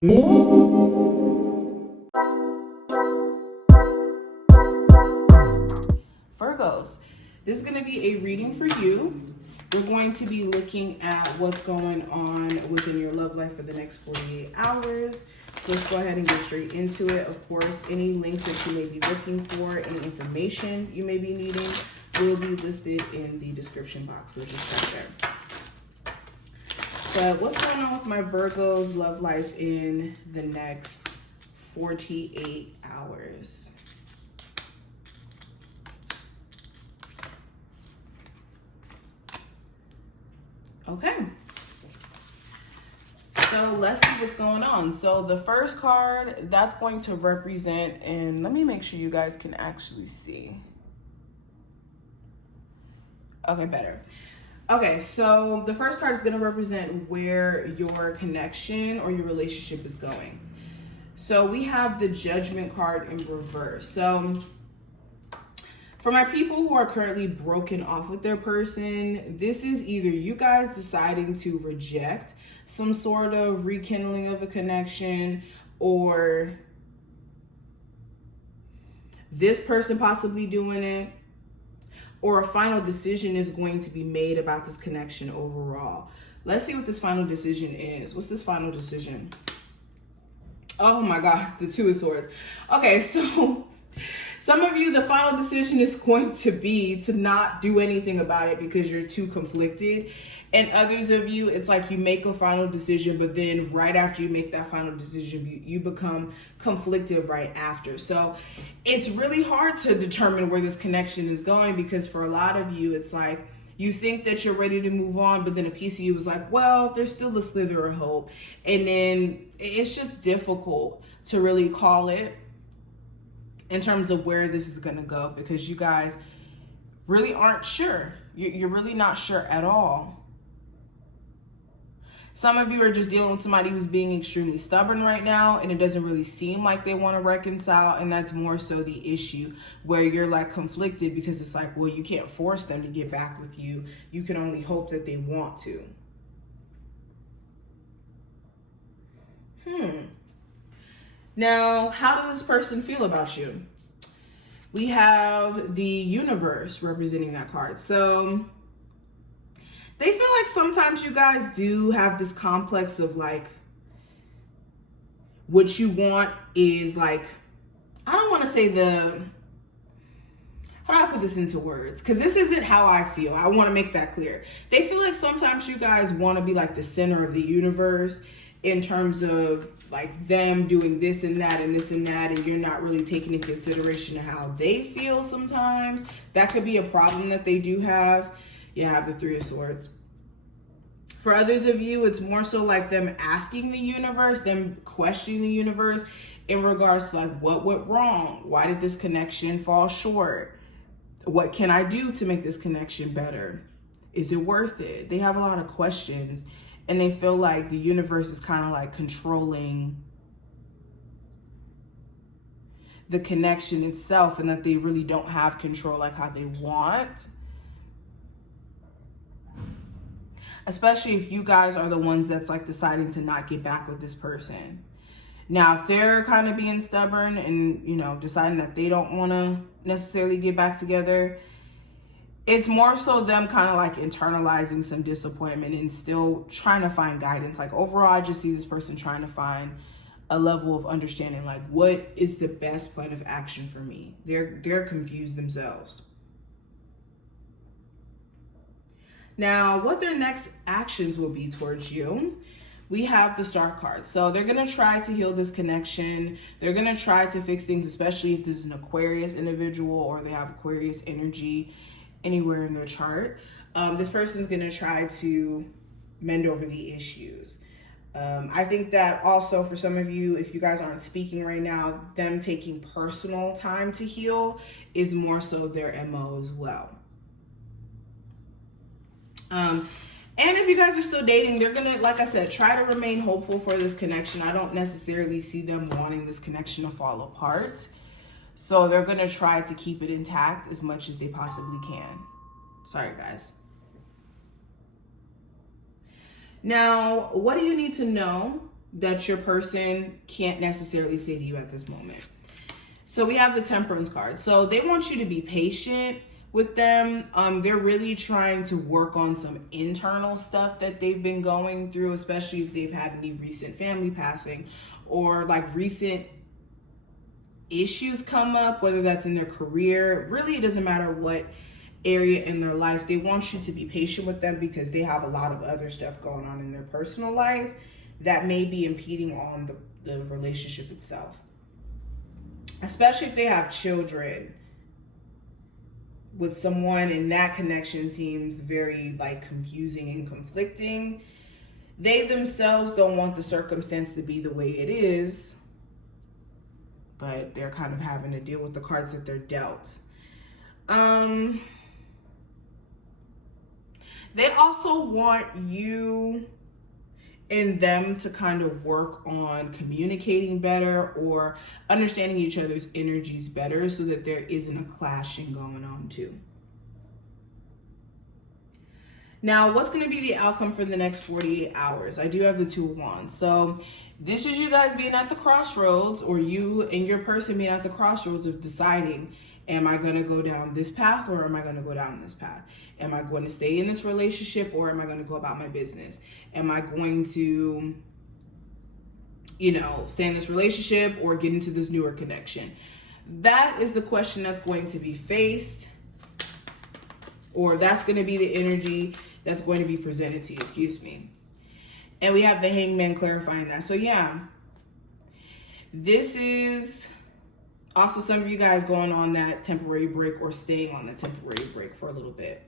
Virgos, this is going to be a reading for you. We're going to be looking at what's going on within your love life for the next 48 hours. So let's go ahead and get straight into it. Of course, any links that you may be looking for, any information you may be needing will be listed in the description box. So just check there. But what's going on with my Virgos love life in the next 48 hours? Okay. So let's see what's going on. So the first card, that's going to represent, and let me make sure you guys can actually see. Okay, better. Okay, so the first card is going to represent where your connection or your relationship is going. So we have the Judgment card in reverse. So for my people who are currently broken off with their person, this is either you guys deciding to reject some sort of rekindling of a connection, or this person possibly doing it, or a final decision is going to be made about this connection overall. Let's see what this final decision is. What's this final decision? Oh my God, the Two of Swords. Okay, so some of you, the final decision is going to be to not do anything about it because you're too conflicted. And others of you, it's like you make a final decision, but then right after you make that final decision, you become conflicted right after. So it's really hard to determine where this connection is going, because for a lot of you, it's like you think that you're ready to move on, but then a piece of you is like, well, there's still a slither of hope. And then it's just difficult to really call it in terms of where this is going to go, because you guys really aren't sure. You're really not sure at all. Some of you are just dealing with somebody who's being extremely stubborn right now, and it doesn't really seem like they want to reconcile. And that's more so the issue, where you're like conflicted, because it's like, well, you can't force them to get back with you. You can only hope that they want to. Now, how does this person feel about you? We have the Universe representing that card. So they feel like sometimes you guys do have this complex of like, what you want is like, I don't want to say how do I put this into words? Because this isn't how I feel. I want to make that clear. They feel like sometimes you guys want to be like the center of the universe, in terms of like them doing this and that and this and that, and you're not really taking into consideration how they feel sometimes. That could be a problem that they do have. You have the Three of Swords. For others of you, it's more so like them asking the universe, them questioning the universe in regards to like, what went wrong? Why did this connection fall short? What can I do to make this connection better? Is it worth it? They have a lot of questions, and they feel like the universe is kind of like controlling the connection itself, and that they really don't have control like how they want. Especially if you guys are the ones that's like deciding to not get back with this person. Now, if they're kind of being stubborn and, you know, deciding that they don't want to necessarily get back together, it's more so them kind of like internalizing some disappointment and still trying to find guidance. Like overall, I just see this person trying to find a level of understanding, like what is the best plan of action for me? They're confused themselves. Now, what their next actions will be towards you, we have the Star card. So they're going to try to heal this connection. They're going to try to fix things, especially if this is an Aquarius individual or they have Aquarius energy anywhere in their chart. This person is going to try to mend over the issues. I think that also for some of you, if you guys aren't speaking right now, them taking personal time to heal is more so their MO as well. And if you guys are still dating, they're gonna, like I said, try to remain hopeful for this connection. I don't necessarily see them wanting this connection to fall apart. So they're gonna try to keep it intact as much as they possibly can. Sorry, guys. Now, what do you need to know that your person can't necessarily say to you at this moment. So we have the Temperance card. So they want you to be patient with them. They're really trying to work on some internal stuff that they've been going through, especially if they've had any recent family passing or like recent issues come up, whether that's in their career. Really, it doesn't matter what area in their life. They want you to be patient with them because they have a lot of other stuff going on in their personal life that may be impeding on the relationship itself. Especially if they have children with someone and that connection seems very like confusing and conflicting. They themselves don't want the circumstance to be the way it is, but they're kind of having to deal with the cards that they're dealt. They also want you and them to kind of work on communicating better or understanding each other's energies better so that there isn't a clashing going on too. Now, what's going to be the outcome for the next 48 hours? I do have the Two of Wands. So this is you guys being at the crossroads, or you and your person being at the crossroads of deciding, am I going to go down this path or am I going to go down this path? Am I going to stay in this relationship or am I going to go about my business? Am I going to, stay in this relationship or get into this newer connection? That is the question that's going to be faced, or that's going to be the energy that's going to be presented to you, excuse me. And we have the Hangman clarifying that. So yeah, this is also some of you guys going on that temporary break or staying on a temporary break for a little bit.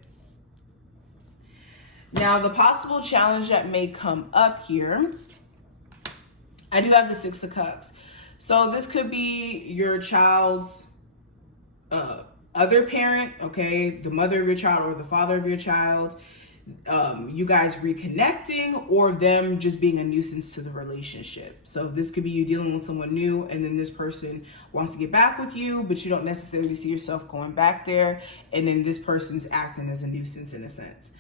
Now, the possible challenge that may come up here, I do have the Six of Cups. So this could be your child's other parent, okay? The mother of your child or the father of your child. You guys reconnecting or them just being a nuisance to the relationship. So this could be you dealing with someone new and then this person wants to get back with you, but you don't necessarily see yourself going back there. And then this person's acting as a nuisance in a sense.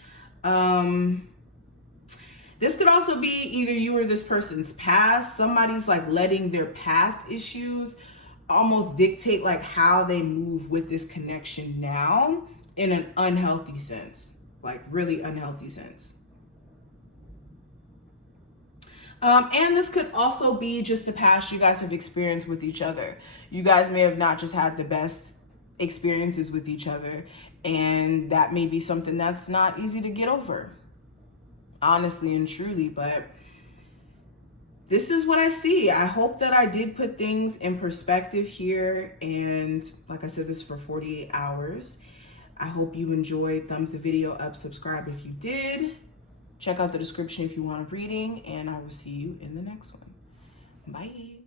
This could also be either you or this person's past. Somebody's like letting their past issues almost dictate like how they move with this connection now in an unhealthy sense, like really unhealthy sense. And this could also be just the past you guys have experienced with each other. You guys may have not just had the best experiences with each other, and that may be something that's not easy to get over, honestly and truly. But this is what I see. I hope that I did put things in perspective here, and like I said, this is for 48 hours. I hope you enjoyed. Thumbs the video up, subscribe if you did. Check out the description if you want a reading, and I will see you in the next one. Bye.